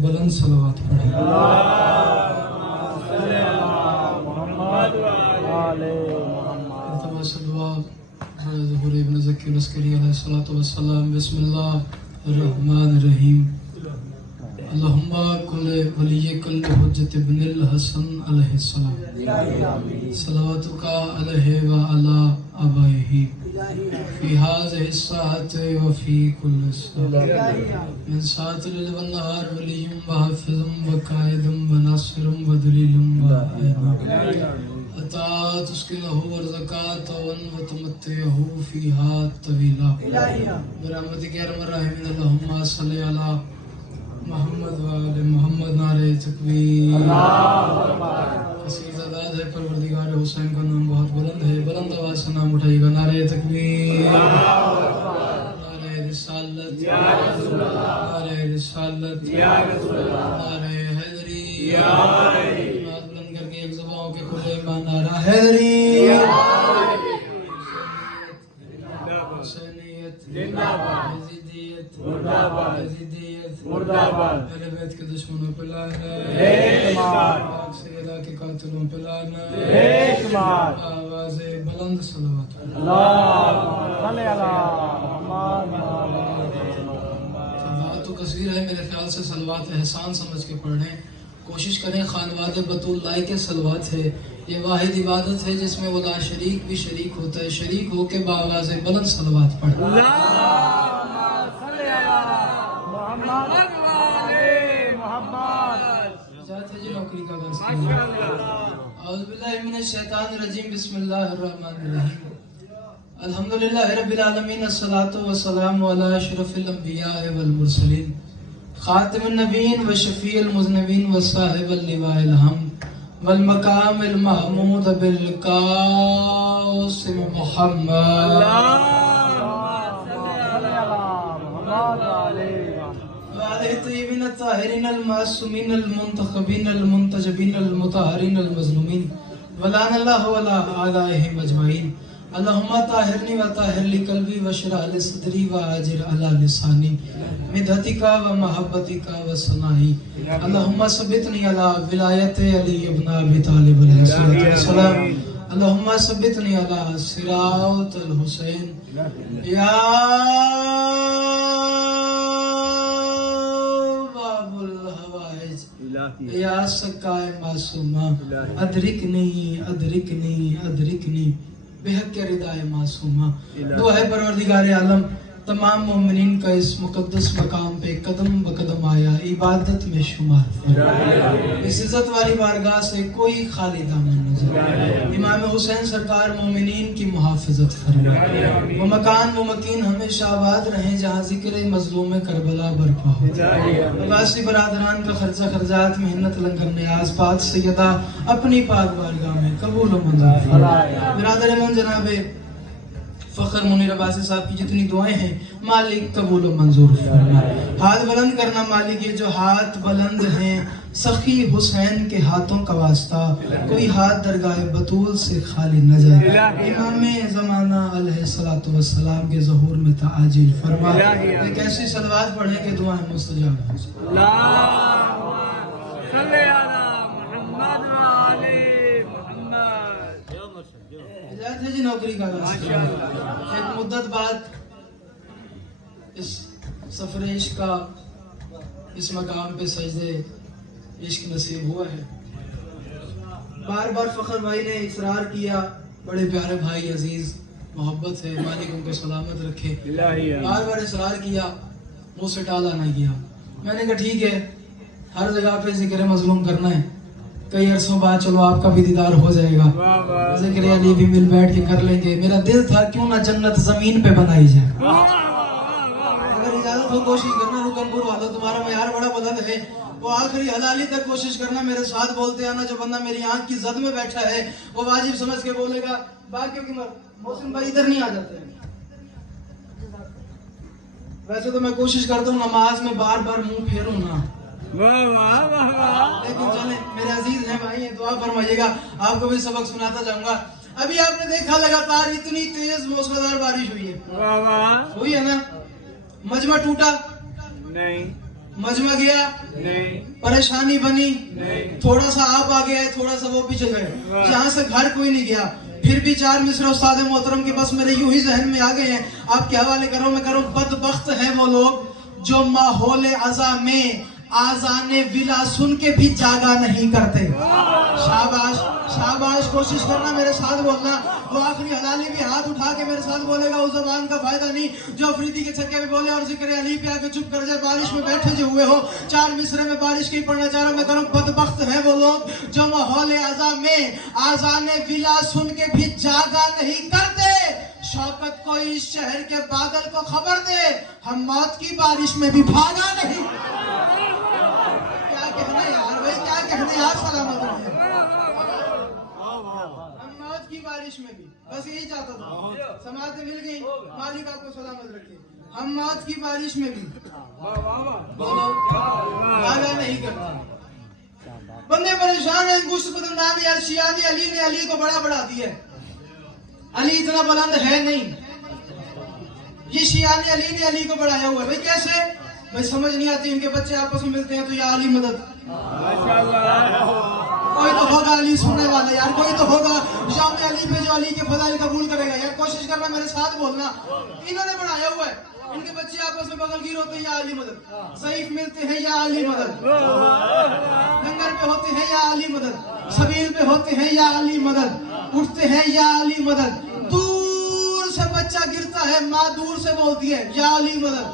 बुलंद सलावत पढ़ें। ज़ुहूर इब्न ज़की अलस्करी अलैहिस्सलातु वस्सलाम। बिस्मिल्लाहिर्रहमानिर्रहीम। अल्लाहुम्मा कुल्ले वलिय्यकल हुज्जत इब्निल हसन अलैहिस्सलाम। सलावतुका अलैहि व अला आबाइही फी हाज़िहि स्साअति व फी कुल्लि साअतिन मिन साअतिल लैल वन नहार वलिय्युम व हाफ़िज़ुम व काइदुम व नासिरुम व दलीलुम व आइनुम अता तुस्किनहु वरज़कातवन व तुमत्तिअहु फ़ीहा तवीला बिरहमतिक या अरहमर राहिमीन। अल्लाहुम्मा सल्लि अला मोहम्मद व आले मोहम्मद। नारे तकबीर। कसीर तादाद है, परवरदिगार हुसैन का नाम बहुत बुलंद है, बुलंद आवाज से नाम उठाइएगा। नारे तकबीर, नारे रिसालत, नारे रिसालत, नारे हैदरी, हाथ बुलंद करके एक ज़बान के खुले ईमान। नारा हैदरी, हुसैनियत जिंदाबाद, यजीदियत मुर्दाबाद, यजीदियत मुर्दाबाद। अहले बैत के दुश्मनों पे लानत, सैयदा के कातिलों पे लानत। आवाज़े बुलंद सलावत। सलावत तो कसीर है, मेरे ख्याल से सलवात एहसान समझ के पढ़ें। कोशिश करें खानवादे बतूल लाई के सलवात है। ये वाहिद इबादत है जिसमें वो ला शरीक भी शरीक होता है। शरीक हो के बावाज़े बुलंद सलवात पढ़ें। नौकरी का औज़ु बिल्लाहि मिनश शैतानिर रजीम। बिस्मिल्लाहिर्रहमानिर्रहीम। अल्हम्दुलिल्लाहि रब्बिल आलमीन। अस्सलातु वस्सलामु अला अशरफिल अंबिया वल मुरसलीन खातिमुन नबीय्यीन व शफीउल मुज़निबीन व साहिबुल लिवाइल हम्द वल मकामिल महमूद बिल कासिम मुहम्मद। الطيبين الطاهرين المعصومين المنتخبين المنتجبين المطهرين المظلومين ولعن الله ولا أعدائهم أجمعين. اللهم طهرني وطهر لي قلبي واشرح لي صدري وأجر على لساني مدحتك ومحبتك وثنائي. اللهم ثبتني على ولاية علي بن أبي طالب عليه الصلاة والسلام. اللهم ثبتني على صراط الحسين يا या सकाए मासूमा अदरिकनी अदरिकनी अदरिकनी बेहक रिदाए मासूमा। दुआ है परवरदिगार आलम, तमाम मोमिनीन का इस मुकद्दस मकाम पे कदम ब कदम आया इबादत में शुमार फरमा। इस इज्जत वाली बारगाह से कोई खाली दामन न जाए। इमाम हुसैन सरकार मोमिनीन की मुहाफ़िज़त फरमा। वो मकान वो मकीन हमेशा आबाद रहें जहाँ ज़िक्र मज़लूम करबला बरपा हो। अब्बासी बरादरान का खर्चा खर्जात मेहनत लंगर नियाज पाक सैयदा अपनी पाक बारगाह में कबूल व मंजूर फरमा। बिरादर मन जनाबे फ़ख्र मुनीर अब्बासी साहब की जितनी दुआएं हैं मालिक कबूल व मंजूर फरमा। हाथ बुलंद करना मालिक, ये जो हाथ बुलंद हैं सखी हुसैन के हाथों का वास्ता, कोई हाथ दरगाह बतूल से खाली न जाए। इमाम ज़माना अलैहिस्सलातु वस्सलाम के ज़हूर में ताजिल फरमा। एक ऐसी सलवात पढ़े कि दुआएं मुस्तजाब हो जाए। जी नौकरी का एक मुद्दत बाद इस सफर इश्क का इस मकाम पे सजदे इश्क नसीब हुआ है। बार बार फखर भाई ने इसरार किया, बड़े प्यारे भाई अजीज मोहब्बत है, मालिक उनको सलामत रखे। बार बार इसरार किया, मुँह से टाला नहीं किया। मैंने कहा ठीक है, हर जगह पे जिक्र मजलूम करना है, कई अरसों बाद चलो आपका भी दीदार हो जाएगा, ज़िक्र अली भी मिल बैठ के कर लेंगे। मेरा दिल था क्यों ना जन्नत जमीन पे बनाई जाए। अगर इजाजत हो कोशिश करना, रुकनपुर वालों तुम्हारा मयार बड़ा बुलंद है, वो आखिरी हलाली तक कोशिश करना, मेरे साथ बोलते आना। जो बंदा मेरी आंख की जद में बैठा है वो वाजिब समझ के बोलेगा बाकियों की मोहसिन भाई इधर नहीं आ जाते। वैसे तो मैं कोशिश करता हूँ नमाज में बार बार मुंह फेरूं ना, लेकिन चले मेरे अजीज हैं भाई, दुआ फरमाइएगा। आपको भी सबक सुनाता जाऊंगा। अभी आपने देखा लगातार इतनी तेज मूसलाधार बारिश हुई है, हुई है ना? मजमा टूटा नहीं, मजमा गया नहीं, परेशानी बनी नहीं, थोड़ा सा आप आ गए थोड़ा सा वो पीछे गए जहाँ से घर कोई नहीं गया फिर भी 4 मिसरे उस्ताद मोहतरम के बस मेरे यूं ही जहन में आ गए हैं आपके हवाले करो मैं करूं बदबख्त हैं वो लोग जो माहौल अज़ा में आज़ाने विला सुन के भी जागा नहीं करते शाबाश शाबाश कोशिश करना मेरे साथ बोलना वो आखिरी हलाली भी हाथ उठा के मेरे साथ बोलेगा उस जबान का फायदा नहीं जो अफरीदी के छक्के में बोले और जिक्र अली पे आके चुप कर जाए बारिश में बैठे जो हुए हो 4 मिसरे में बारिश की पढ़ना चाह रहा हूं मैं करूं बदबख्त है वो लोग जो माहौल अज़ा में आज़ाने विला सुन के भी जागा नहीं करते शौकत को इस शहर के बादल को खबर दे हम मौत की बारिश में भी भागा नहीं क्या कहना यार भाई क्या कहना यार सलामत रहे हम मौत की बारिश में भी बस यही चाहता था समातें मिल गई मालिक आपको सलामत रखे हम मौत की बारिश में भी भागा नहीं करता बंदे परेशान हैं गुस्से बदंदान यार शिया ने अली को बड़ा बढ़ा दिया अली इतना बुलंद है नहीं ये शिया ने अली को बढ़ाया हुआ है भाई कैसे भाई समझ नहीं आती इनके बच्चे आपस में मिलते हैं तो या अली मदद कोई तो होगा अली सुनने वाला यार कोई तो होगा शाम में अली पे जो अली के फजाइल कबूल करेगा यार कोशिश करना मेरे साथ बोलना इन्होंने बढ़ाया हुआ है इनके बच्चे आपस में बगलगीर होते हैं या अली मदद ज़ईफ मिलते हैं या अली मदद लंगर पे होते हैं या अली मदद सबील पे होते हैं या अली मदद उठते हैं या अली मदद दूर से बच्चा गिरता है माँ दूर से बोलती है या अली मदद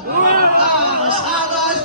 शाबाश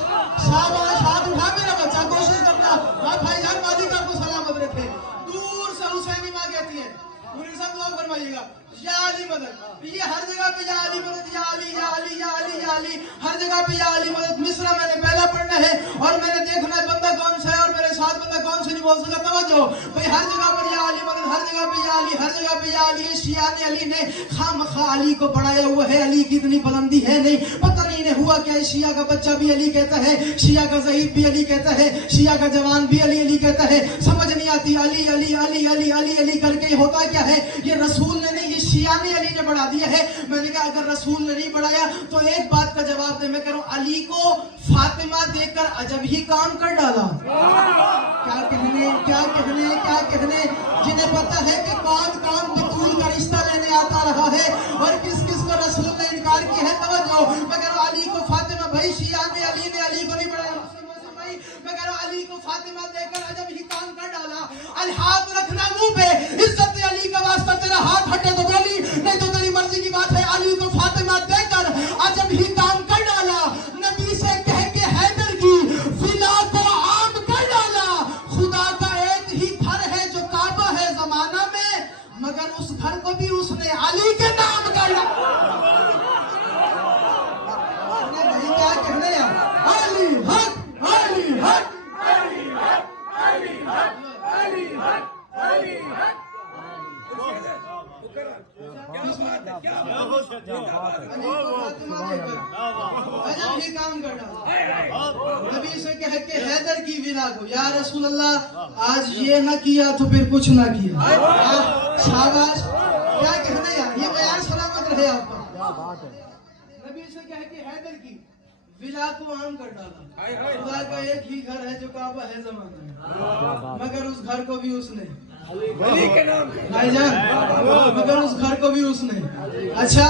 शाबाश हाथ उठा मेरा बच्चा कोशिश करना भाईजान मालिक आपको सलामत रखे दूर से हुसैनी माँ कहती है पूरी सब दुआ फरमाइएगा या अली मदद ये हर जगह पे या अली मदद या अली या अली या अली या अली हर जगह पे या अली मदद मिसरा मैंने पहला पढ़ना है और मैंने देखना है बंदा कौन सा है और मेरे साथ बंदा कौन सा नहीं बोल सकता तवज्जो भाई हर जगह पर या अली मदद हर जगह पे या अली हर जगह पे या अली शिया ने अली ने खामखा अली को बढ़ाया हुआ है अली की इतनी बुलंदी है नहीं पता नहीं इन्हें हुआ क्या शिया का बच्चा भी अली कहता है शिया का ज़ईफ भी अली कहता है शिया का जवान भी अली कहता है समझ नहीं आती अली अली अली अली अली अली करके होता क्या है ये रसूल ने नहीं ये शिया ने अली ने बढ़ा दिया है मैंने कहा अगर रसूल ने नहीं बढ़ाया तो एक बात का जवाब दे मैं कह रहा हूं अली को फातिमा देकर अजब ही काम कर डाला क्या कहने जिन्हें पता है कि कौन कौन बतूल का रिश्ता लेने आता रहा है और किस किस को रसूल ने इनकार किया है तवज्जो मैं कह रहा हूं अली को फातिमा भाई शिया ने अली को नहीं बढ़ाया भाई मैं कह रहा हूं अली को फातिमा देकर अजब ही काम कर डाला अल हाथ रखना मुंह पे इज्जत अली का वास्ता तेरा हाथ हटे तो बोली नहीं तो तेरी मर्जी की बात है अली को फातिमा देकर अजब ही काम कर डाला नबी से कह के हैदर की विला को आम कर डाला खुदा का एक ही घर है जो काबा है जमाना में मगर उस घर को भी उसने अली के नाम कर डाला भाई क्या कहने यार अली हक अली हक अली हक अली हक अली हक अली हक नबी से कह के हैदर की विला को या रसूल अल्लाह आज ये ना किया तो फिर कुछ ना किया शाबाश क्या कहना यार ये बयान सलामत रहे आपका नबी से कह के हैदर की विला को आम कर डाला खुदा का एक ही घर है जो काबा है जमाना में मगर उस घर को भी उसने भाईजान मगर उस घर को भी उसने अच्छा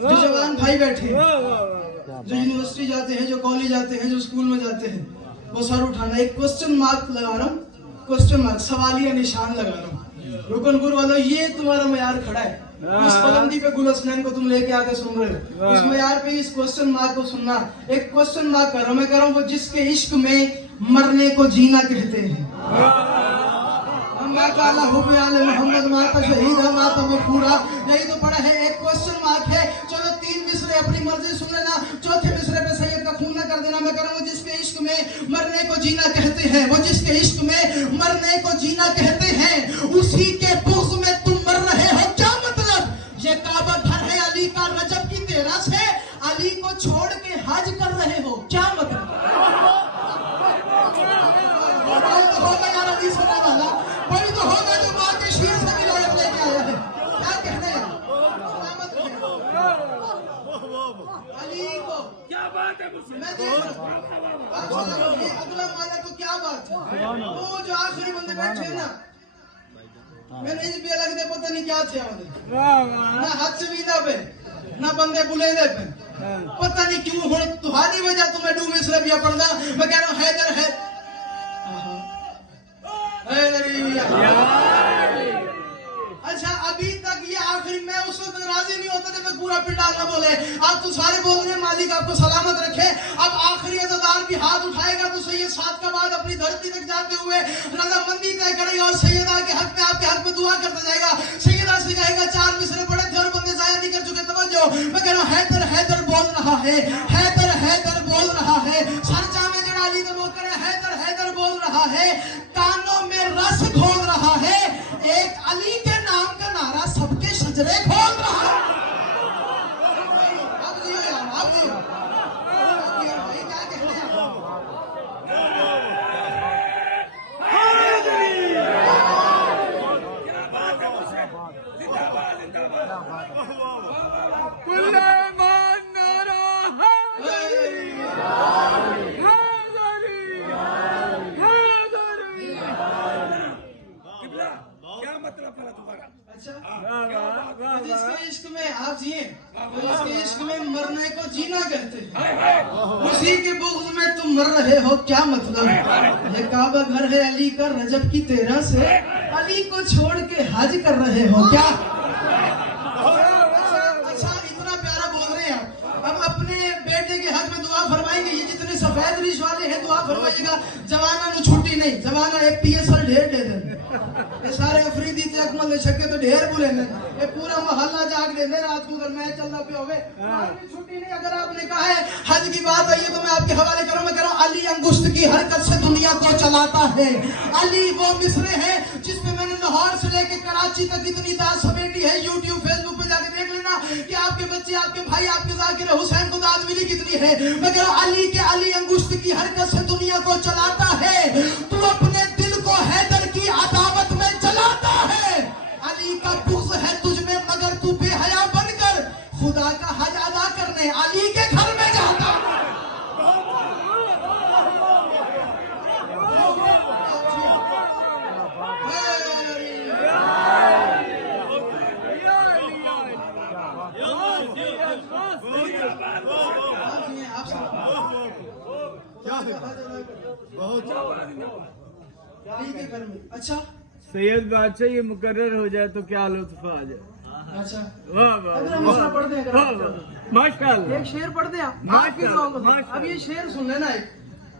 जो जवान भाई बैठे जो यूनिवर्सिटी जाते हैं जो कॉलेज जाते हैं जो स्कूल में जाते हैं वो सर उठाना एक क्वेश्चन मार्क लगा रहा हूँ क्वेश्चन मार्क सवालिया निशान लगा रहा हूँ रुकनपुर वालों ये तुम्हारा मयार खड़ा है इस बुलंदी पे गुलस्नैन को तुम लेके आके सुन रहे हो उस मयार पे इस क्वेश्चन मार्क को सुनना एक क्वेश्चन मार्क कर रहा हूं मैं कह रहा हूं वो जिसके इश्क में मरने को जीना कहते हैं मोहम्मद माता शहीद है माता मखूरा यही तो पड़ा है एक क्वेश्चन मार्क है चलो 3 मिसरे अपनी मर्जी सुन लेना चौथे मिसरे पे सैयद का खून न कर देना मैं कह रहा हूं जिसके इश्क में मरने को जीना कहते हैं वो जिसके इश्क में मरने को जीना कहते हैं उसी के बुग़्ज़ में तुम मर रहे हो क्या मतलब ये काबा घर है अली का रजब की 13 से अली को छोड़ के हज कर रहे हो क्या मतलब होगा यार अली सुनने वाला कोई तो होगा जो माँ के शीर से भी लड़क लेके आया है क्या कहने हैं अली को क्या बात मैं देख अगला माला तो क्या बात है, वो जो आखिरी बंदे बैठे हैं ना, मैंने इस भी अलग दे पता नहीं क्या थे ना हाथ से बीना पे ना बंदे बुलेंदे पे, पता नहीं क्यों हो तुम्हारी वजह तुम्हें डूब इसलिए भी पड़ गया। मैं कह रहा हूँ हैदर है अच्छा अभी तक ये आखिरी मैं उस वक्त राजी नहीं होता जब तक पूरा पिंडाल ना बोले। अब तो सारे बोल रहे हैं मालिक आपको सलामत रखे। अब आखिरी अज़ादार भी हाथ उठाएगा तो सैयद साथ का बाद अपनी धरती तक जाते हुए रज़ामंदी तय करेगा और सैयदा के हक में आपके हक में दुआ करता जाएगा। सैयदा से कहेगा 4 मिसरे पड़े थे और बंदे जाया नहीं कर चुके। तवज्जो मैं कह रहा हूँ हैदर हैदर बोल रहा है, हैदर हैदर बोल रहा है। सरचा में जड़ाली तो वो करे हैदर हैदर बोल रहा है, कानों में रस घोल रहा है। एक अली के नाम का नारा सबके शजरे खोल रहा है। अब जियो यार, अब जियो। भाई क्या कहते हैं जिसके इश्क में आप जिए, उसके इश्क में मरने को जीना कहते हैं। उसी के बुग़्ज़ में तुम मर रहे हो क्या मतलब? ये काबा घर है अली का रजब की 13 से, अली को छोड़ के हज कर रहे हो क्या? अच्छा इतना प्यारा बोल रहे हैं आप। अब अपने बेटे के हक में दुआ फरमाएंगे। ये जितने सफेद रीश वाले हैं दुआ फरमाइएगा। जवाना नु छुट्टी नहीं, जवाना एक PSL ढेर दे दे। ये सारे अफरीदी ते अकमल छक्के तो ढेर बुले ने, ये पूरा मोहल्ला जाग दे रात को अगर मैच चलना पे होवे छुट्टी नहीं। अगर आपने कहा है हज की बात आई है तो मैं आपके हवाले करूं। मैं कह रहा हूं अली अंगुश्त की हरकत से दुनिया को चलाता है। अली वो मिसरे हैं जिसपे मैंने लाहौर से लेके कराची तक इतनी दाद समेटी है। यूट्यूब फेसबुक पे जाके देख लेना कि आपके बच्चे आपके भाई आपके जाकिर हुसैन को दाद मिली कितनी है। मैं कह रहा हूं अली के अली अंगुश्त की हरकत से दुनिया को चलाता है। तू अपने दिल को हैदर की अदावत में चलाता है। अली का बुग़्ज़ है तुझ में मगर तू बेहया बनकर खुदा का हज अदा करने अली के घर में जाता है। अली के घर में अच्छा सैयद बादशाह ये मुकर्रर हो जाए तो क्या लुत्फ आ जाए। अच्छा वाह वाह अगर हम दूसरा पढ़ दें, माशाअल्लाह एक शेर पढ़ दें आप। अब ये शेर सुन लेना एक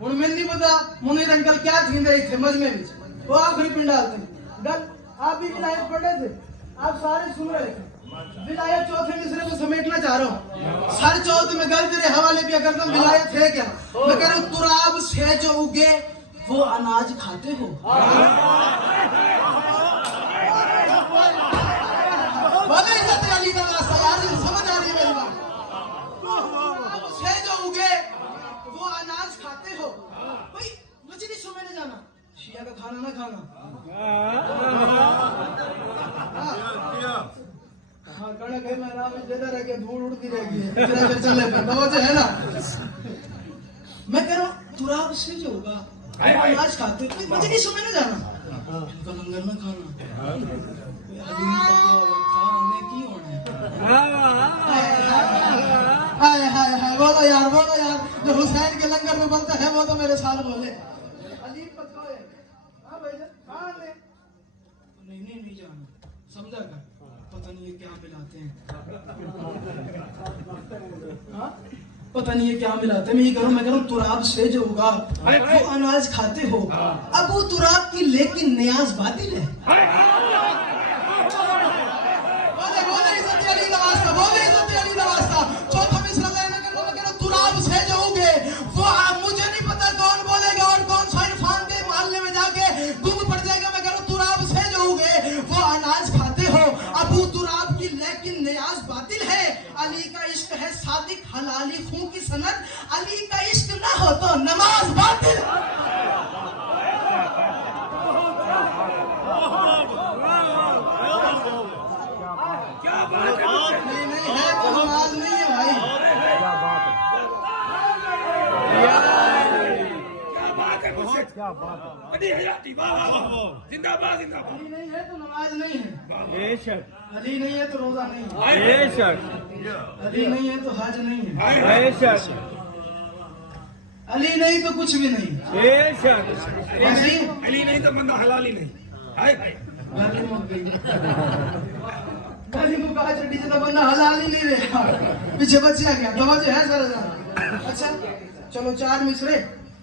हुन मैं नहीं पता मुनीर अंकल क्या थींदे थे मजमे में वो आखिरी पिंडाल थे गल आप भी विलायत पढ़ रहे थे, आप सारे सुन रहे थे। विलायत चौथे मिसरे को समेटना चाह रहा हूँ। सर चौथ में गल तेरे हवाले भी अगर तुम विलायत है क्या? मैं कह रहा हूँ तुराब से जो उगे वो अनाज खाते हो। बोले इज्जत अली का रास्ता यार समझ आ रही है मेरी बात? से जो उगे वो अनाज खाते हो। भाई मजलिस में नहीं जाना, शिया का खाना ना खाना। हाँ कणक है मैं नाम देता रह गया, धूल उड़ती रहेगी चले पे तो जो है ना। मैं कह रहा हूँ तुराब से जो होगा अनाज खाते हो। मजलिस में नहीं जाना, इनका लंगर ना खाना। हाय हाय हाय बोलो यार जो हुसैन के लंगर में बनता है वो तो मेरे साथ बोले अली पकाए। हाँ भाई हाँ नहीं जाना समझा कर, पता नहीं ये क्या मिलाते हैं। हाँ पता नहीं ये क्या मिलाते हैं। मैं ये करूँ मैं करूँ तुराब से जो होगा वो अनाज खाते हो। अब वो तुराब की लेकिन नियाज बातिल है। बोले इज्जत अली का वास्ता, बोले इज्जत अली का वास्ता। चौथा मिसरा मैं कह रहा तुराब से जो होगे वो मुझे नहीं पता कौन बोलेगा और कौन सा इरफान के मोहल्ले में जाके गुम पड़ जाएगा। मैं कह रहा तुराब से जो होगे वो अनाज खाते हो। अबू तुराब की लेकिन नियाज बातिल है। अली का इश्क है सादिक हलाली खून की सनद। अली का इश्क ना हो तो नमाज बातिल। नहीं है तो नमाज नहीं है भाई। بڑی حیاتی واہ واہ زندہ باد زندہ باد علی نہیں ہے تو نماز نہیں ہے، بے شک علی نہیں ہے تو روزہ نہیں ہے، بے شک علی نہیں ہے تو حج نہیں ہے، بے شک علی نہیں تو کچھ بھی نہیں۔ بے شک ایسے ہی علی نہیں تو بندہ حلال ہی نہیں ہائے گالی مک گئی، گالی کو کہا چڈی سے تو بندہ حلال ہی نہیں رہا، پیچھے بچیا گیا توجہ ہے سر۔ اچھا چلو 4 مصرے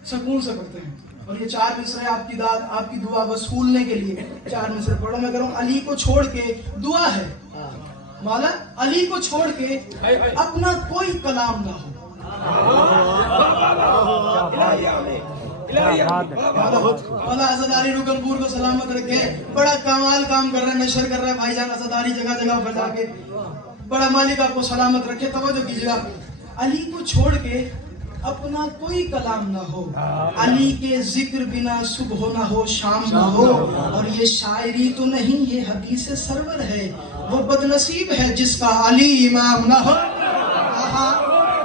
سکون سے پڑھتے ہیں، اور یہ 4 مصرے آپ کی داد آپ کی دعا وصولنے کے لیے 4 مصرے پڑھو۔ میں کروں علی کو چھوڑ کے دعا ہے مولا، علی کو چھوڑ کے اپنا کوئی کلام نہ ہو۔ مولا عزاداری رکن پور کو سلامت رکھے، بڑا کمال کام کر رہا ہے، نشر کر رہا ہے بھائی جان عزاداری جگہ جگہ پر جا کے، بڑا مالک آپ کو سلامت رکھے۔ توجہ کیجیے گا، علی کو چھوڑ کے اپنا کوئی کلام نہ ہو، علی کے ذکر بنا صبح نہ ہو شام نہ ہو، اور یہ شاعری تو نہیں یہ حدیث سرور ہے، وہ بدنصیب ہے جس کا علی امام نہ ہو۔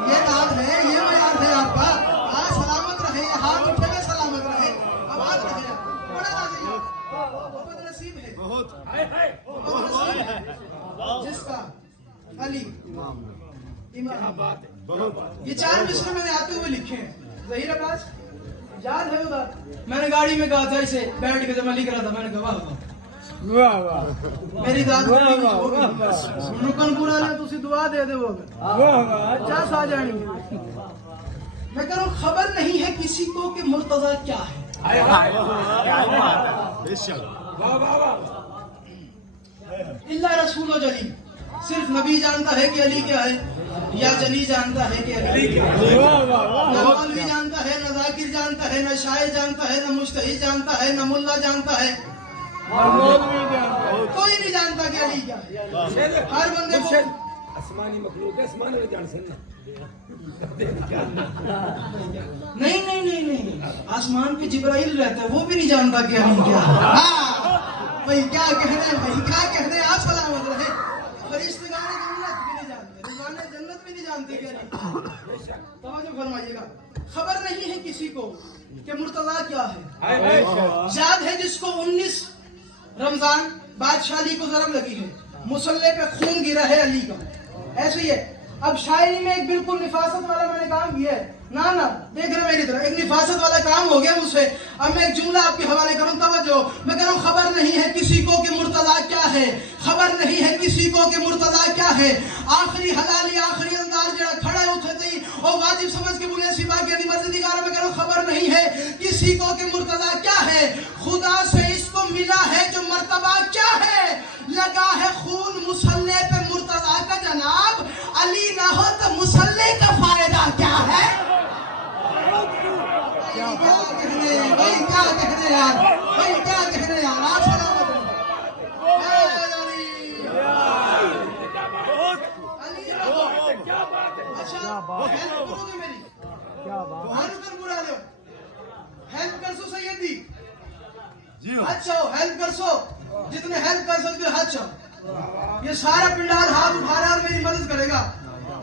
یہ نام ہے، یہ بیان ہے آپ کا، آپ سلامت رہے، ہاتھ اٹھے میں سلامت رہے، آواز رہے، بڑا راضی ہے، وہ بدنصیب ہے جس کا علی امام۔ یہ 4 مصرے میں نے آتے ہوئے لکھے ہیں، ظہیر عباس یاد ہے ادھر میں نے گاڑی میں کہا تھا اسے بیٹھ کے جب میں لکھ رہا تھا، میں نے کہا واہ واہ واہ میری داد واہ واہ واہ رکن پورا نے تو دعا دے دے وہ واہ واہ اچھا سا جانی۔ میں کہہ رہا ہوں خبر نہیں ہے کسی کو کہ مرتضیٰ کیا ہے، اللہ رسول و جلی، صرف نبی جانتا ہے کہ علی کیا ہے، یا جلی جانتا ہے کہ علی کیا ہے، نہ مولوی جانتا ہے، نہ ذاکر جانتا ہے، نہ شاعر جانتا ہے، نہ مجتہد جانتا ہے، نہ ملا جانتا ہے، کوئی نہیں جانتا کہ علی کیا ہے۔ ہر بندے کو آسمانی مخلوق ہے، آسمان میں جان سننا نہیں آسمان پہ جبرائیل رہتا ہے، وہ بھی نہیں جانتا کہ علی کیا ہے۔ بھائی کیا کہنے ہیں، بھائی کیا کہنے ہیں، آپ سلامت رہے۔ فرشتگان جنت بھی نہیں جانتے، رضوان جنت بھی نہیں جانتے کہ علی توجہ فرمائیے گا، خبر نہیں ہے کسی کو کہ مرتضیٰ کیا ہے۔ یاد ہے جس کو 19 رمضان بادشاہ علی کو ضرب لگی ہے، مصلے پہ خون گرا ہے علی کا، ایسے ہی ہے۔ اب شاعری میں ایک بالکل نفاست والا میں نے کام کیا ہے، نا دیکھ رہے میری طرح، ایک نفاست والا کام ہو گیا مجھ سے۔ اب میں ایک جملہ آپ کے حوالے کروں، توجہ، میں کہہ رہا ہوں خبر نہیں ہے کسی کو کہ مرتضیٰ کیا ہے، خبر نہیں ہے کسی کو کہ مرتضیٰ کیا ہے۔ آخری حلالی آخری انداز جڑا کھڑا ہے اٹھے تھی اور واجب سمجھ کے بولے سبا کی علی مرضی دیگارہ، میں کہہ رہا ہوں خبر نہیں ہے کسی کو کہ مرتضیٰ کیا ہے، خدا سے اس کو ملا ہے جو مرتبہ کیا ہے، لگا ہے خون مسلح پہ مرتضیٰ کا جناب، علی نہ ہو تو مسلح کا فائدہ کیا ہے۔ بھائی کیا کہنے یار، بھائی کیا کہنے یار، آپ سلامت رہے۔ علی نہ ہو، اچھا ہیلپ کرو گے میری، وہاں رکن پورا لو، ہیلپ کر سو سیدی، اچھا ہیلپ کر سو، جتنے ہیلپ کر سکتے ہو اچھا۔ یہ سارا پنڈال ہاتھ اٹھا رہا ہے اور میری مدد کرے گا۔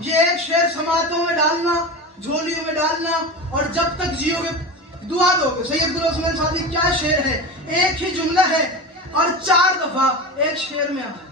یہ ایک شعر سماعتوں میں ڈالنا، جھولیوں میں ڈالنا، اور جب تک جیو گے دعا دو گے۔ سید گل عثمان صادق کیا شعر ہے، ایک ہی جملہ ہے اور 4 دفعہ ایک شعر میں آتا ہے،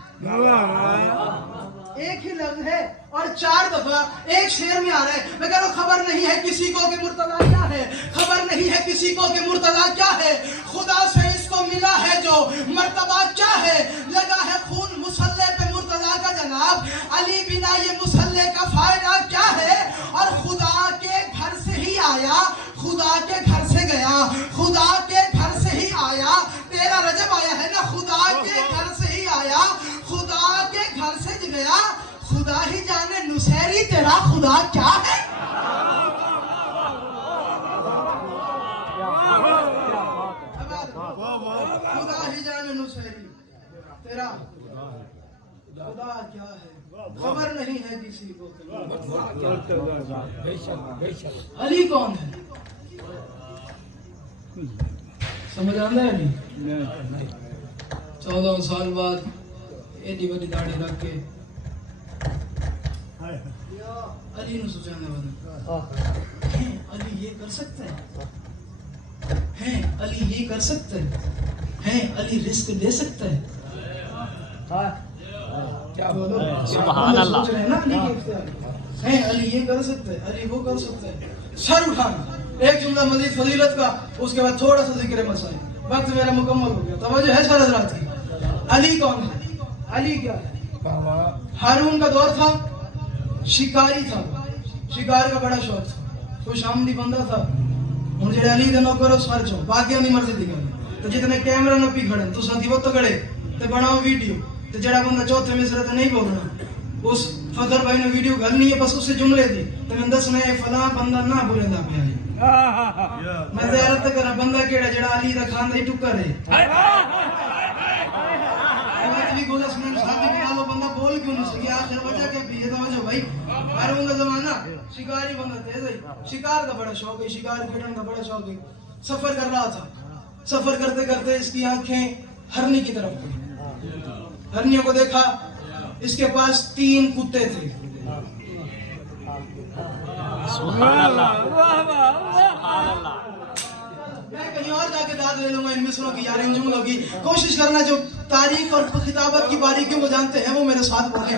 ایک ہی لفظ ہے اور 4 دفعہ ایک شعر میں آ رہا ہے۔ میں کہہ رہا ہوں خبر نہیں ہے کسی کو کہ مرتضیٰ کیا ہے، خبر نہیں ہے کسی کو کہ مرتضیٰ کیا ہے، خدا سے اس کو ملا ہے جو مرتبہ کیا ہے، لگا ہے خون مسلح پہ مرتضیٰ کا جناب، علی بنا یہ مسلح کا فائدہ کیا ہے، اور خدا کے گھر سے ہی آیا، خدا کے گھر سے گیا، خدا کے گھر سے ہی آیا، تیرا رجب آیا ہے نا، خدا کے گھر سے ہی آیا، خدا کے گھر سے گیا، خدا ہی جانے نصیری تیرا خدا کیا ہے۔ خدا ہی جانے نصیری تیرا خدا کیا ہے، خبر نہیں ہے کسی کو۔ علی کون ہے، سمجھ آتا ہے نہیں؟ 14 سال بعد ایڈی بڑی داڑھی رکھ کے علی نے سوچانے والا علی یہ کر سکتے ہیں، हैं अली ये कर सकता है अली रिस्क ले सकता है। क्या बोलो सुभान अल्लाह। सोच रहे हैं ना अली के इख्तियार हैं, अली ये कर सकता है अली वो कर सकता है। सर उठाना एक जुमला मजीद फजीलत का, उसके बाद थोड़ा सा जिक्र मसाइल। वक्त मेरा मुकम्मल हो गया, तवज्जो है सर हज़रात की। अली कौन है? अली क्या है? हारून का दौर था, शिकारी था, शिकार का बड़ा शौक था, खुश आमदी बंदा था। हूँ जेड़े अली दे नौकर सर चो बाकी नहीं मर्जी दिखा तो जितने कैमरा नपी खड़े तो साथी वो तो खड़े ते बनाओ वीडियो ते जेड़ा बंदा चौथे मिसरे ते नहीं बोलना उस फखर भाई ने वीडियो घलनी है बस उससे जुमले दी ते मैं दसना है फला बंदा ना बोलेंदा पे मैं ज़ियारत करा बंदा केड़ा जेड़ा अली दा खानदा ही टुक्कर है भी गोला सुनन शादी के नालो बंदा बोल क्यों नहीं सके आखिर वजह क्या भी है तवज्जो भाई हारून का जमाना शिकारी बंदा तेज है, शिकार का बड़ा शौक है, शिकार खेलने का बड़ा शौक है। सफर कर रहा था, सफर करते करते इसकी आंखें हरनी की तरफ गई। हरनियों को देखा, इसके पास 3 कुत्ते थे। सुभान अल्लाह सुभान अल्लाह। मैं कहीं और जाके दाद ले लूंगा इन मिसरों की यार इन जुमलों की। कोशिश करना जो तारीख और खिताबत की बारीकियों को जानते हैं वो मेरे साथ बोले।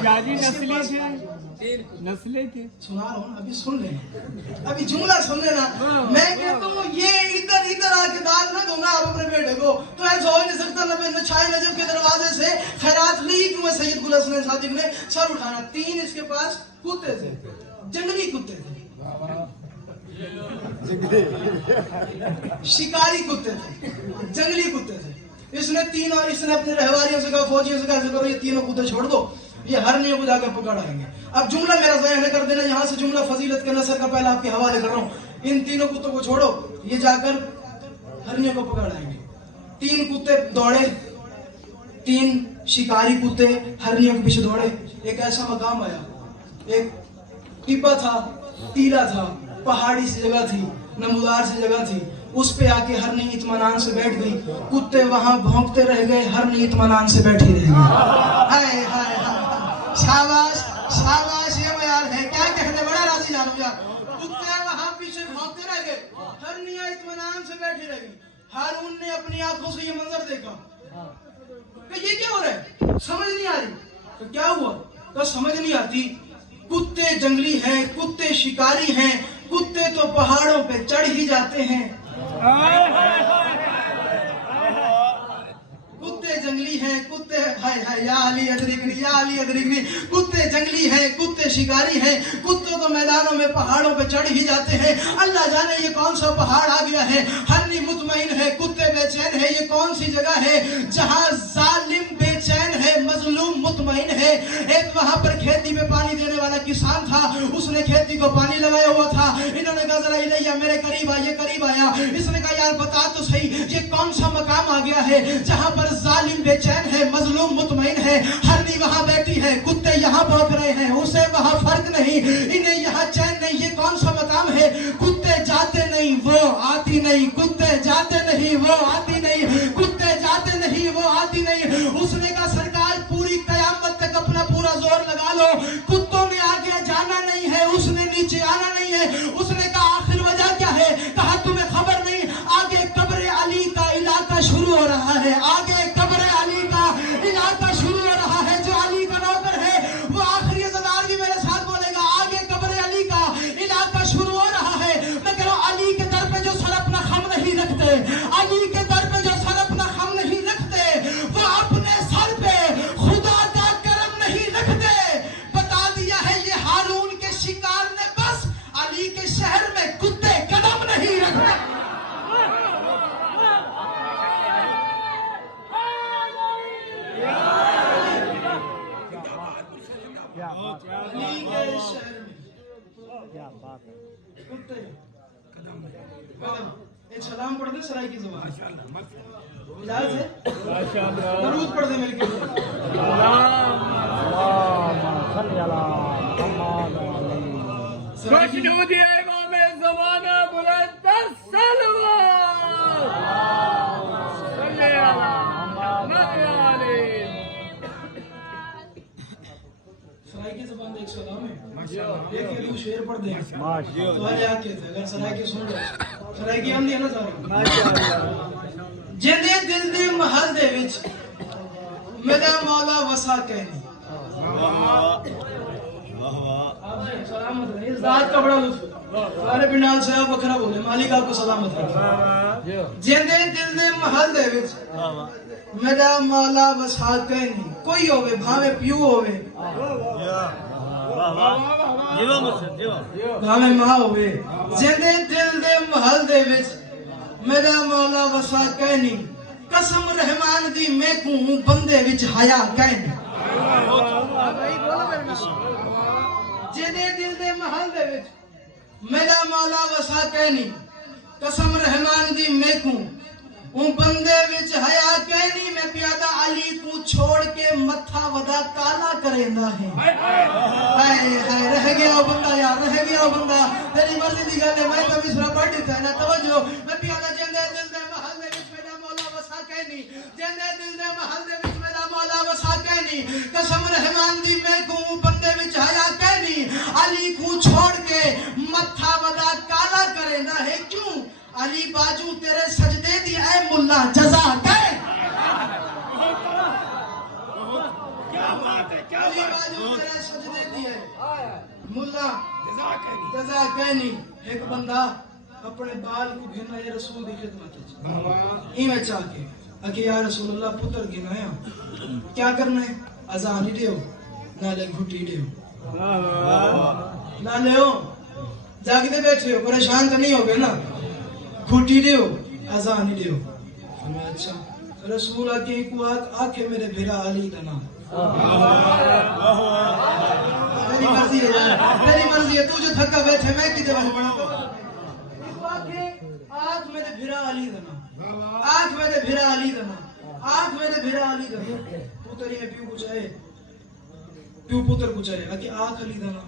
नस्लें की सुना रहा हूँ अभी सुन लेना, अभी जुमला सुन लेना। मैं कहता हूँ ये इधर इधर आके दाद ना दूंगा आप अपने बेटे को तो ऐसा हो नहीं सकता। नबी नछाए नजब के दरवाजे से खैरात ली क्यों सैयद गुल हसन सादिक ने सर उठाना। 3 इसके पास कुत्ते थे, जंगली कुत्ते थे, शिकारी कुत्ते थे, जंगली कुत्ते थे। इसने अपने रहवारियों से कहा, फौजियों से कहा करो ये 3 कुत्ते छोड़ दो, ये हरनियों को जाकर पकड़ आएंगे। अब जुमला मेरा ज़हन कर देना, यहाँ से जुमला फजीलत के नसर का पहला आपके हवाले कर रहा हूँ। इन 3 कुत्तों को छोड़ो, ये जाकर हरनियों को पकड़ आएंगे। 3 कुत्ते दौड़े, 3 शिकारी कुत्ते हरनियों के पीछे दौड़े। एक ऐसा मकाम आया, एक टिब्बा था, टीला था, पहाड़ी सी जगह थी, नमूदार सी जगह थी। उस पे आके हरनी इत्मीनान से बैठ गई। कुत्ते वहां भौंकते रह गए, हरनी इत्मीनान से बैठी रह गई। हाय हाय हाय, शाबाश शाबाश, ये मयार है, क्या कहने, बड़ा राजी जानू यार। कुत्ते वहां पीछे भौंकते रह गए, हरनियां इत्मीनान से बैठी रह गई। हारून ने अपनी आंखों से ये मंजर देखा कि ये क्या हो रहा है, समझ नहीं आ रही। तो क्या हुआ? तो समझ नहीं आती। कुत्ते जंगली हैं, कुत्ते शिकारी हैं, कुत्ते तो पहाड़ों पे चढ़ ही जाते हैं। कुत्ते जंगली हैं, कुत्ते हाय हाय या अली अदरिकनी, या अली अदरिकनी। कुत्ते जंगली हैं, कुत्ते शिकारी हैं, कुत्ते तो मैदानों में पहाड़ों पे चढ़ ही जाते हैं। अल्लाह जाने ये कौन सा पहाड़ आ गया है। हरनी मुतमईन है, कुत्ते बेचैन है। ये कौन सी जगह है जहाँ जालिम बेचैन है, मजलूम मुतमईन है। एक वहां पर खेती में पानी देने वाला किसान था, उसने खेती को पानी लगाया हुआ था। इन्होंने कहा जरा इलैया मेरे करीब आइए, करीब आया। इसने कहा यार बता तो सही ये कौन सा मकाम आ गया है जहाँ पर जालिम बेचैन है, मजलूम मुतमईन है। हरनी वहां बैठी है, कुत्ते यहाँ भौंक रहे हैं, उसे वहां फर्क नहीं, इन्हें यहाँ चैन नहीं। ये कौन सा मकाम है? कुत्ते जाते नहीं वो आती नहीं, कुत्ते जाते नहीं वो आती नहीं, कुत्ते जाते नहीं वो आती नहीं। उसने कहा सरकार पूरी कयामत तक अपना पूरा जोर लगा लो, कुत्तों ने आगे जाना नहीं है, उसने नीचे आना नहीं है। उसने कहा आखिर वजह क्या है? कहा तुम्हें खबर नहीं, आगे कब्र अली का इलाका शुरू हो रहा है, आगे कब्र अली का इलाका शुरू हो रहा है। जो अली का नौकर है वो आखिरी ज़दार भी मेरे साथ बोलेगा, आगे कब्र अली का इलाका शुरू हो रहा है। मैं कह रहा हूं अली के दर पे जो सर अपना खम नहीं रखते, अली के दर पे जो सर अपना खम नहीं रखते, वो अपने सर पे खुदा का करम नहीं रखते। बता दिया है ये हारून के शिकार ने, बस अली के शहर में कुत्ते कदम नहीं रखते। अली के शहर में क्या बात है। कुत्ते कदम। एक सलाम पढ़ दे सराय की ज़बान, इजाज़त है? माशाअल्लाह, दरूद पढ़ दे मिलके। खुशनुदी इमाम ज़माना बुलंद सलवात सल्ले अला मुहम्मद। सराय की ज़बान एक सलाम है, एक ये दो शेर पढ़ दे। तो आले आके थे अगर सराय के सुन लो سرائیکی ہم نہیں ہے نا سارے جنہیں دل دے محل دے وچ میرا مولا وسا کہنی سلامت رہے اس ذات کا بڑا لطف سارے پنڈال سے آپ بکرہ بولے مالک آپ کو سلامت رکھے جنہیں دل دے محل دے وچ میرا مولا وسا کہنی کوئی ہوئے بھاوے پیو ہوئے بھاوے ماں ہوئے جنہیں دل دے محل دے وچ میرا مولا وسا کہنی قسم رحمان دی میں کو بندے وچ حیا کہنی جنہیں دل دے محل دے وچ میرا مولا وسا کہنی قسم رحمان دی میں کو بندے وچ حیا کہنی میں پیادہ علی کو چھوڑ کے متھا ودا کالا کریندا ہے ہائے ہائے رہ گیا بندہ یار رہ گیا بندہ تیری مرضی دی گل ہے میں تو مصرا پڑھ دیتا ہے نا توجہ میں پیادہ جندے دل دے محل دے وچ میرا مولا وسا کہنی جندے دل دے محل دے وچ میرا مولا وسا کہنی قسم رحمان دی میں کو بندے وچ حیا کہنی علی کو چھوڑ کے متھا ودا کالا کریندا ہے کیوں علی باجو تیرے سجدے دی اے ملا جزا کہے علی باجو تیرے سجدے دی ہے ملا جزا کہنی ایک بندہ اپنے بال کو گھنا یا رسول دی خدمت ہے ایمیں چاہ کے اکہ یا رسول اللہ پتر گھنایا کیا کرنا ہے ازان ہی دیو نالے گھٹی دیو نالے ہو جاگتے بیٹھے ہو پریشان تو نہیں ہو گئے نا گھٹی دیو ازان ہی دیو ہمیں اچھا رسول آکے کو آکے میرے بھیرا علی دنا میری مرضی ہے تو جو تھکا بیٹھے میں کی دیوان پڑھا تو آکے آکھ میرے بھیرا علی دنا آکھ میرے بھیرا علی دنا آکھ میرے بھیرا علی دنا پوتری میں پیو پوچھائے پیو پوتر پوچھائے آکے آکھ علی دنا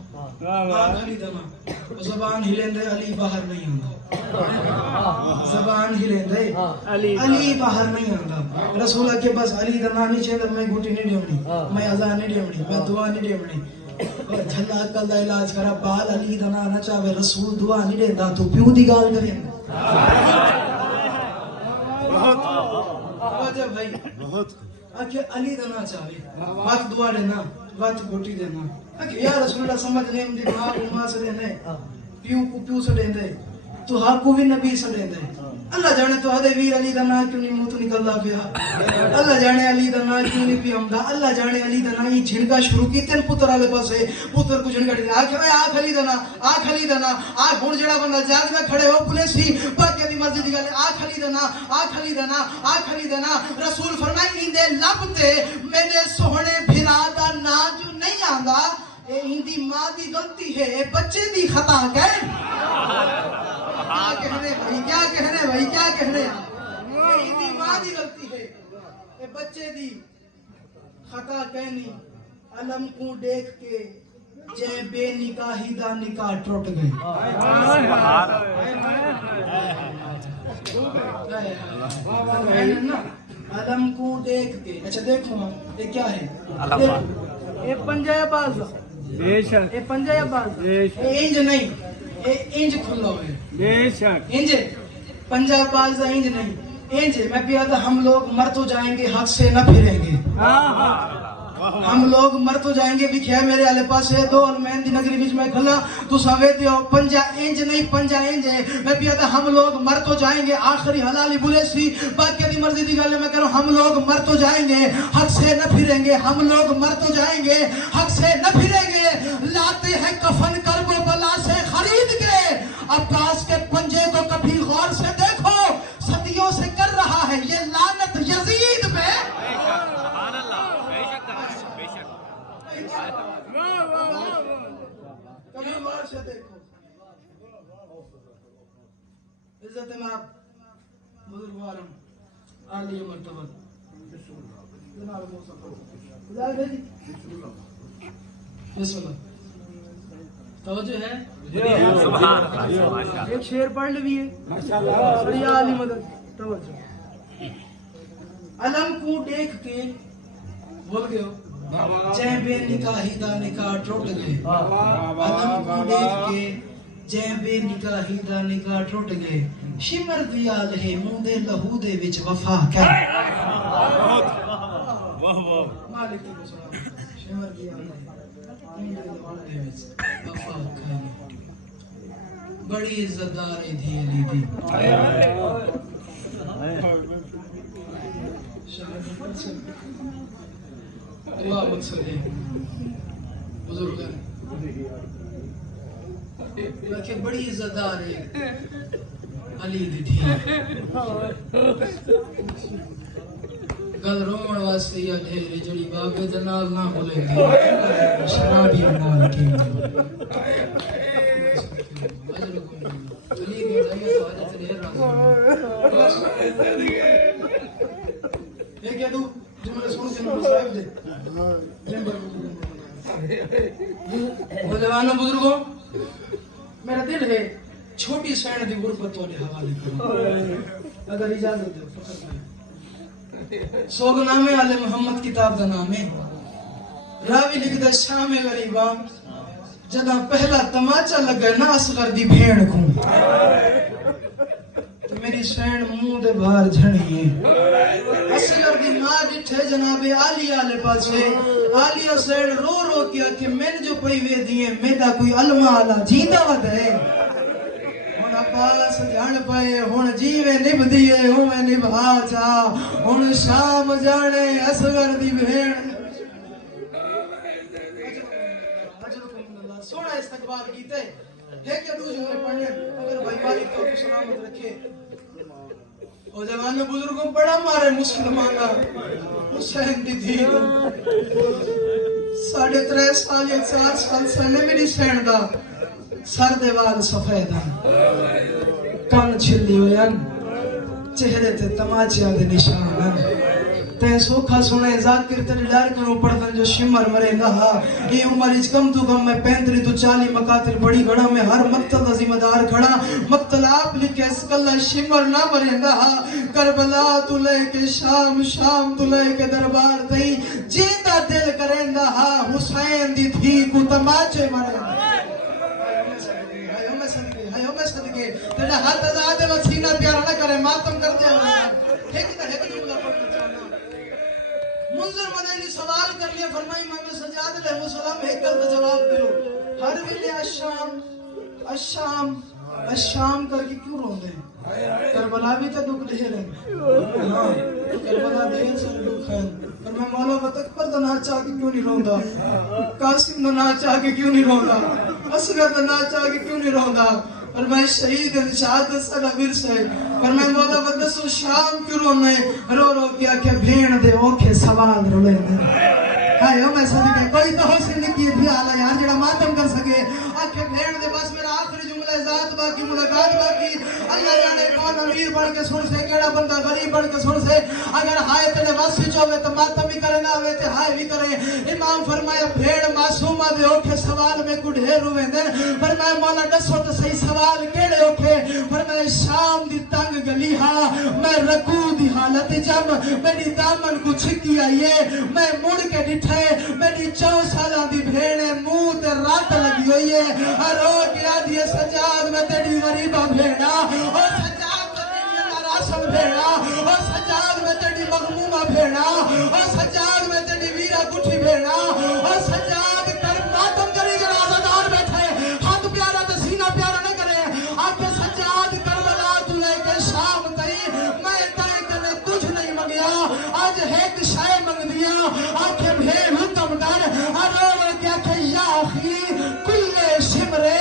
آکھ علی دنا زبان ہلیں دے علی باہر نہیں آندا زبان ہلیں دے علی باہر نہیں آندا رسولہ کے بس علی دنا نہیں چاہتا میں گھٹی نہیں دیونی میں ازان نہیں دیونی میں دعا نہیں دیونی جھلا کل دا علاج کرا بال علی دنا نہ چاہے رسول دعا نہیں دیندہ تو پیو دی گال کریں بہت بھائی بہت کہ علی دنا چاہے وقت دعا دینا وقت گھٹی دینا کہ یا رسول اللہ سمجھ لیں دی دعا کو ماں سے دینے پیو کو پیو سے دیندے تو ہاں کو بھی نبی سے دیندے اللہ جانے تو ہدے ویر علی دنا کیوں نہیں موت نکلدا پیا اللہ جانے علی دنا کیوں نہیں پی ہمدا اللہ جانے علی دنا یہ جھڑکا شروع کی تین پتر والے پاسے پتر کو جھڑکا دے آکھے اے آکھ علی دنا آکھ ہن جڑا بندہ جاگ دا کھڑے ہو پولیسی باقی دی مرضی دی گل آکھ علی دنا رسول فرمائے ایندے لب تے میرے سوہنے بھرا دا نام جو نہیں آندا اے ایندی ماں دی غلطی ہے اے بچے دی خطا کہے کیا کہنے اے ایندی ماں دی غلطی ہے اے بچے دی خطا کہنی علم کو دیکھ کے جے بے نکاہی دا نکاح ٹوٹ گئے علم کو دیکھ کے اچھا دیکھو یہ کیا ہے یہ پنجہ یا باز بے شک یہ پنجہ یا باز انج نہیں انج کھلا ہوئے بے شک انج پنجہ باز انج نہیں انج میں پیادا ہم لوگ مر تو جائیں گے حق سے نہ پھریں گے ہم لوگ مر تو جائیں گے بھی کیا میرے آلے پاس ہے دو المین دی نگری بیچ میں کھلا تو سوے دیو پنجا انج نہیں پنجا انج ہے میں پیادا ہم لوگ مر تو جائیں گے آخری حلالی بولے سی باقی دی مرضی دی گالے میں کہہ رہا ہوں ہم لوگ مر تو جائیں گے حق سے نہ پھریں گے ہم لوگ مر تو جائیں گے حق سے نہ پھریں گے لاتے ہیں کفن کرب و بلا سے خرید کے عباس کے پنجے کو کبھی غور سے دیکھو صدیوں سے کر رہا ہے یہ لعنت یزید پہ کبھی غور سے دیکھو عزت ماب بزرگوارم عالی مرتبہ جناب موسیٰ بسم اللہ توجہ ہے سبحان اللہ ایک شعر پڑھ لوی ہے بڑی عالی مدد توجہ علم کو دیکھ کے بول گئے ہو جے بے نکاحی دا نکاح ٹوٹ گئے علم کو دیکھ کے جے بے نکاحی دا نکاح ٹوٹ گئے شمر دی آل ہے منہ دے لہو دے وچ وفا کر مالک کو سلام شمر دی آل ہے منہ دے لہو دے وچ وفا کر بڑی عزتدار تھی علی دی اللہ مقصد ہے بزرگان کہ بڑی عزتدار ہے علی دی تھی گل رومن واسطے یا ڈھیرے جڑی باغے جنال نہ بولے گی شرابی نال کی علی دی رہی تو حاجت ڈھیر یہ کیا دو جملے سن کے نمبر صاحب دے نوجوانوں بزرگوں میرا دل ہے چھوٹی سین دی غربت والے حوالے کروں اگر اجازت دو فقط سوگ نامے آل محمد کتاب دا نام ہے راوی لکھدا شام غریباں جدہ پہلا تماچا لگا نا اصغر دی بھیڑ کو تو میری سین منہ دے باہر جھڑی ہے اصغر دی ماں ڈٹھے جناب عالیہ لے پاسے عالیہ سین رو رو کیا کہ میں جو پئی وے دیئے میرا کوئی علمہ آلہ جیندہ ود ہے ہون عباس جان پائے ہون جیوے نب دیئے ہوئے نبھا جا ہون شام جانے اصغر دی بھیڑ سونا استقبال کیتے ایک یا دو جملے پڑھنے اگر بھائی مالک تو سلامت رکھے اور جوان بزرگوں بڑا مارے مسلمانہ حسین دی دھی 3.5 سال یا 4 سال سنے میری سین دا سر دے وال سفیدہ کان چھلی ہویاں چہرے تے تماچیاں دے نشان تے سوکھا سنے ذاکر تے ڈر کنو پڑھدن جو شمر مرے گا یہ عمر اچ کم تو کم میں 35 تو 40 مقاتل بڑی گھڑا میں ہر مقتل کا ذمہ دار کھڑا مقتل آپ لکھے اسکاللہ شمر نہ مرے گا کربلا تو لے کے شام شام تو لے کے دربار تئی جیندہ دل کریں گا حسین دی تھی کو تماچے مرے گا ہمیں صدقے تیرا ہاتھ ازادے میں سینہ پیارا نہ کرے ماتم کر دیا ایک جملہ پڑھنا چاہنا منظر مدینی سوال کر لیا فرمائی امام سجاد علیہ السلام ایک گل کا جواب دیو ہر ویلے الشام کر کے کیوں روندے ہیں کربلا بھی تو دکھ ڈھیر ہے کربلا ڈھیر سارے دکھ ہیں پر میں مولا بتکبر تو نہ چاہ کے کیوں نہیں روندا قاسم تو نہ چاہ کے کیوں نہیں روندا اصغر تو نہ چاہ کے کیوں نہیں روندا اور میں شہید شہادت سا ورث ہے اور میں مولا بدسو شام کیوں رونے رو رو کیا کہ بھیڑ دے اوکھے سوال رولے ہائے میں صدقے کوئی تو حسین نکی بھی آلہ یار جڑا ماتم کر سکے آکھے بھیڑ دے بس میرا آخری جملہ ذات باقی ملاقات باقی اللہ جانے کون امیر بڑھ کے سن سے کیڑا بندہ غریب بڑھ کے سن سے اگر ہائے تیرے بس وچ ہوے تو ماتم بھی کرے نہ ہوے تے ہائے بھی کرے امام فرمایا بھیڑ معصومہ دے اوکھے سوال میں کو ڈھیر ہوے دن پر میں مولا دسو تے صحیح سوال کیڑے اوکھے پر میں شام دی تنگ گلی ہاں میں رکوع دی حالت جم میری دامن کو چھکی آئیے میں مڑ کے ڈٹھے میری 4 سالہ دی بھیڑے منہ تے رات لگی ہوئی ہے رو گیا دیئے سجاد میں تیری غریبہ بھیڑا اور سجاد میں تیری ناراسم بھیڑا اور سجاد میں تیری مغمومہ بھیڑا اور سجاد میں تیری ویرہ کٹھی بھیڑا اور سجاد کر ماتم کری جنازہ دار بیٹھے ہاتھ پیارا تے سینہ پیارا نہ کرے آکے سجاد کربلا تو لے کے شام تئی میں تائیں کنے تجھ نہیں مگیا آج ایک شے منگ دیا آکے بھیڑ حکم کر ارور کیا کہ یا اخی کل شمرے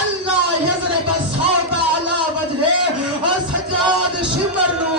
اللہ یضرب الصوت علی وجہے اور سجاد شمر نو